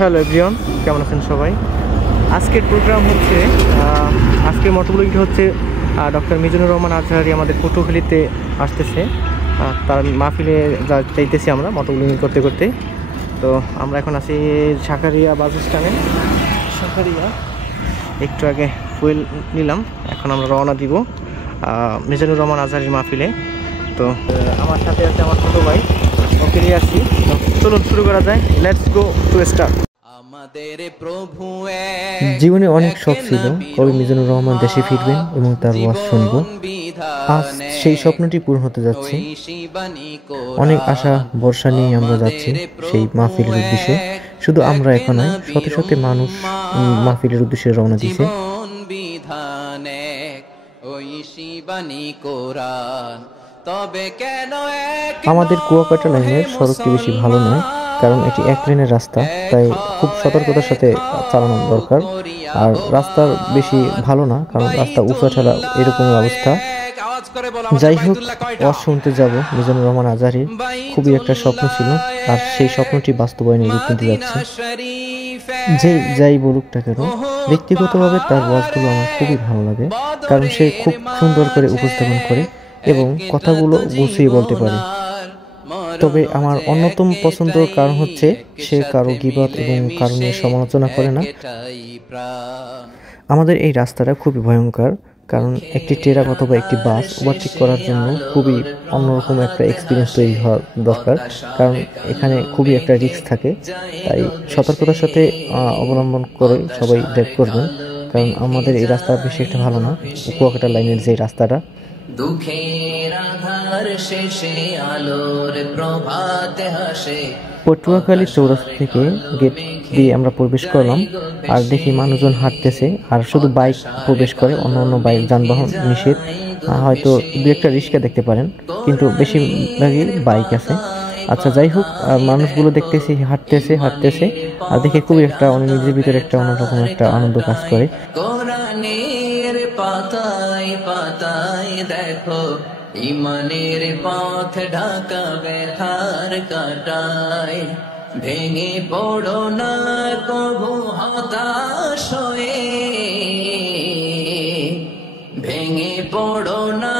Hello everyone, কেমন আছেন সবাই? আজকের প্রোগ্রাম হচ্ছে আজকের মোটরব্লগিংটি হচ্ছে ডক্টর মিজানুর রহমান আজহারি আমাদের পটুয়াখালীতে আসতেছে। তার মাহফিলে যাইতেছি আমরা মোটরব্লগিং করতে করতে। তো আমরা এখন আছি শাঁখারিয়া বাস স্ট্যান্ডে। শাঁখারিয়া একটু আগে ফুয়েল নিলাম, এখন আমরা রওনা দিব মিজানুর রহমান আজহারির মাহফিলে। তো আমার সাথে আছে আমার ছোটো ভাই, ওকে নিয়ে আসছি। চলুন শুরু করা যায়, লেটস গো টু স্টার্ট। জীবনে অনেক শখ ছিল কবি মিজানুর রহমান দেশে ফিরবেন এবং তার ওয়াজ শুনবো। আজ সেই স্বপ্নটি পূরণ হতে যাচ্ছে। অনেক আশা ভরসা নিয়ে আমরা যাচ্ছি সেই মাহফিলের উদ্দেশ্যে। শুধু আমরা এখন নয়, শত শত মানুষ মাহফিলের উদ্দেশ্যে রওনা দিছে। আমাদের কুয়াকাটা লাইনের সড়কটি বেশি ভালো নয়, কারণ এটি এক লেনের রাস্তা, তাই খুব সতর্কতার সাথে চালানো দরকার। আর রাস্তা বেশি ভালো না, কারণ রাস্তা উঁচা ঠেলা এরকম অবস্থা। যাই হোক, ওয়াজ শুনতে যাব মিজানুর রহমান আজহারির খুবই একটা স্বপ্ন ছিল, আর সেই স্বপ্নটি বাস্তবায়নে রূপ নিতে যাচ্ছে। যাই বলুক না কেন, ব্যক্তিগতভাবে তার ওয়াজগুলো আমার খুবই ভালো লাগে, কারণ সে খুব সুন্দর করে উপস্থাপন করে এবং কথাগুলো গুছিয়ে বলতে পারে। তবে আমার অন্যতম পছন্দের কারণ হচ্ছে সে কারো গীবত এবং কারো নিয়ে সমালোচনা করে না। আমাদের এই রাস্তাটা খুবই ভয়ঙ্কর, কারণ একটি ট্রাক অথবা একটি বাস ওভারটেক করার জন্য খুবই অন্যরকম একটা এক্সপিরিয়েন্স তৈরি হওয়া দরকার, কারণ এখানে খুবই একটা রিস্ক থাকে। তাই সতর্কতার সাথে অবলম্বন করে সবাই ড্রাইভ করবেন, কারণ আমাদের এই রাস্তা বেশি একটা ভালো না। কুয়াকাটা লাইনের যে রাস্তাটা, পটুয়াখালী চৌরাস্তা থেকে গেট দিয়ে আমরা প্রবেশ করলাম, আর দেখি মানুষজন হাঁটতেছে, আর শুধু বাইক প্রবেশ করে, অন্য বাইক যানবাহন নিষেধ। হয়তো দু একটা রিক্সা দেখতে পারেন, কিন্তু বেশিরভাগই বাইক আছে। আচ্ছা, যাই হোক, মানুষগুলো দেখতেছি হাঁটতেছে, আর দেখে খুবই একটা নিজের ভিতরে একটা অন্যরকম একটা আনন্দ কাজ করে। পাতায় পাতায় দেখো ইমানের পথ ঢাকা ব্যথার কাটায়, ভেঙে পড়ো না কবু হতাশ হয়ে, ভেঙে পড়ো না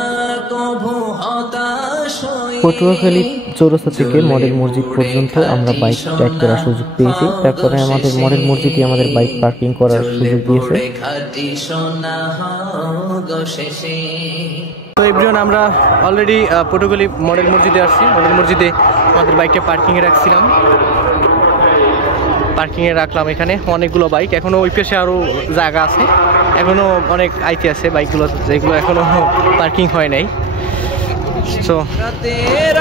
কবু হতাশ হয়ে। পটুয়াখালী চৌরাস্তা থেকে মডেল মসজিদ পর্যন্ত আমরা বাইক রাইড করার সুযোগ পেয়েছি। তারপরে আমাদের মডেল মসজিদে আমাদের বাইক পার্কিং করার সুযোগ দিয়েছে। তো এভরিওয়ান, আমরা অলরেডি পটুয়াখালী মডেল মসজিদে আসছি। মডেল মসজিদে আমাদের বাইকটা পার্কিংয়ে রাখছিলাম, পার্কিংয়ে রাখলাম। এখানে অনেকগুলো বাইক, এখনও ওই পাশে আরও জায়গা আছে, এখনও অনেক আইতে আছে বাইকগুলো, যেগুলো এখনও পার্কিং হয় নাই। তো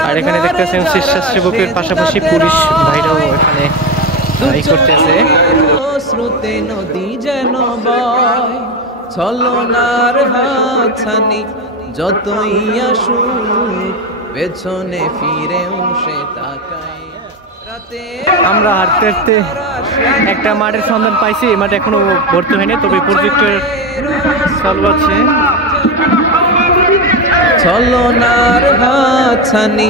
আর এখানে দেখতেছেন স্বেচ্ছাসেবকের পাশাপাশি পুলিশ ভাইরাও এখানে এই করতেছে। স্রোতে নদী যেন বয়, ছলনার হাতছানি যতই আসুক, পেছনে ফিরেও সে তাকায়। আমরা হাঁটতে হাঁটতে একটা মাঠের সন্ধান পাইছি। এই মাঠে এখনো ভর্তি হয়নি, তবে প্রজেক্টের চালু আছে। ছলনার হাতছানি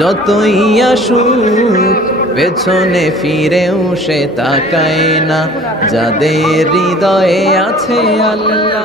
যতই আসুক, পেছনে ফিরেও সে তাকায় না, যাদের হৃদয়ে আছে আল্লাহ।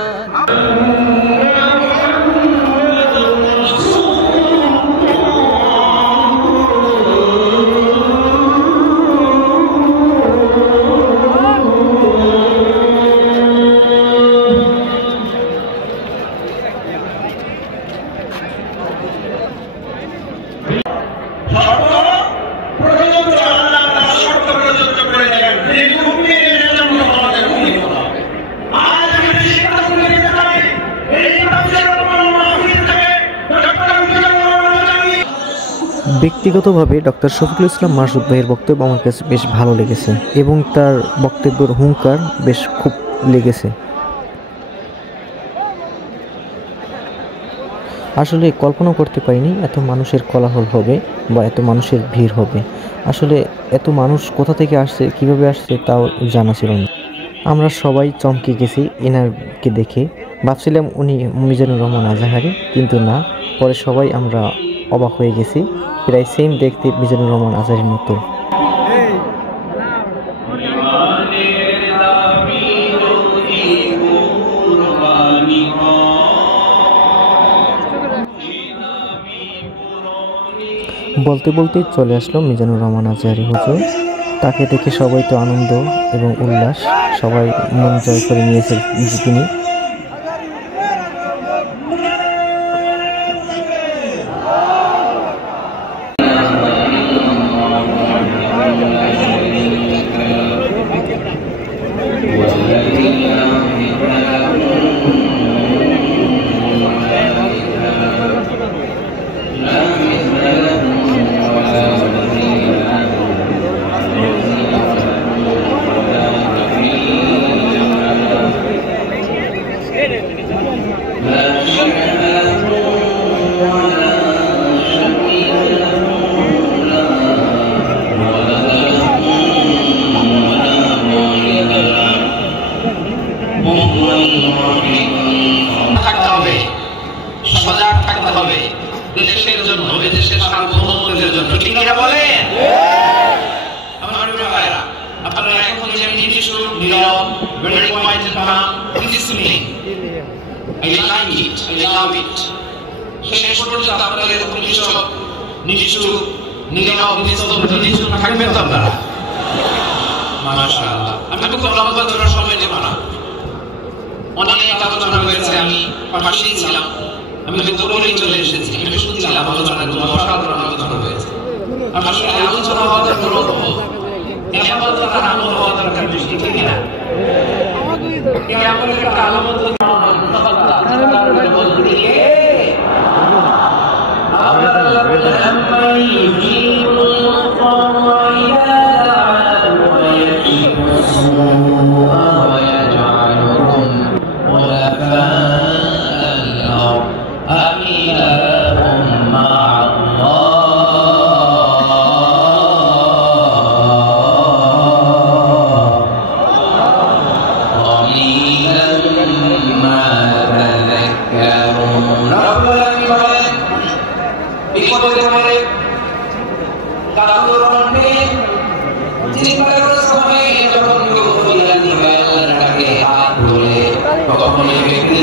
ব্যক্তিগতভাবে ডক্টর শফিকুল ইসলাম মাসুদ ভাইয়ের বক্তব্য আমার কাছে বেশ ভালো লেগেছে, এবং তার বক্তব্যের হুঙ্কার বেশ খুব লেগেছে। আসলে কল্পনা করতে পারিনি এত মানুষের কোলাহল হবে বা এত মানুষের ভিড় হবে। আসলে এত মানুষ কোথা থেকে আসছে, কিভাবে আসছে, তাও জানা ছিল না। আমরা সবাই চমকে গেছি এনারকে দেখে। ভাবছিলাম উনি মিজানুর রহমান আজহারি, কিন্তু না, পরে সবাই আমরা অবাক হয়ে গেছি। প্রায় সেম দেখতে মিজানুর রহমান আজহারির মতো। বলতে বলতেই চলে আসলো মিজানুর রহমান আজহারী হুজুর। তাকে দেখে সবাই তো আনন্দ এবং উল্লাস, সবাই মন জয় করে নিয়েছে তিনি। থাকতে হবে, সজাগ থাকতে হবে দেশের জন্য, দেশের সার্বভৌমত্বের জন্য। ঠিক কিনা বলেন? আমার প্রিয় ভাইরা, আপনারা এখন যে নির্দিষ্ট নীরব, very quiet and calm, listening, I like it, I love it। শেষ পর্যন্ত আপনারা এরকম নির্দিষ্ট নীরব নিস্তব্ধ থাকবেন তো আপনারা? মাশাআল্লাহ। আমি খুব লম্বা ধরে সময় নেব না, অনেক আলোচনা হয়েছে, আমি পাশেই ছিলাম, আমি দুপুরেই চলে এসেছি, আমি শুনছিলাম আলোচনাগুলো, অসাধারণ আলোচনা হয়েছে। আসলে আলোচনা হওয়া দরকার, আলোচনার আমল হওয়া দরকার বেশি, ঠিক না? একটা আলামত কখনো ব্যক্তি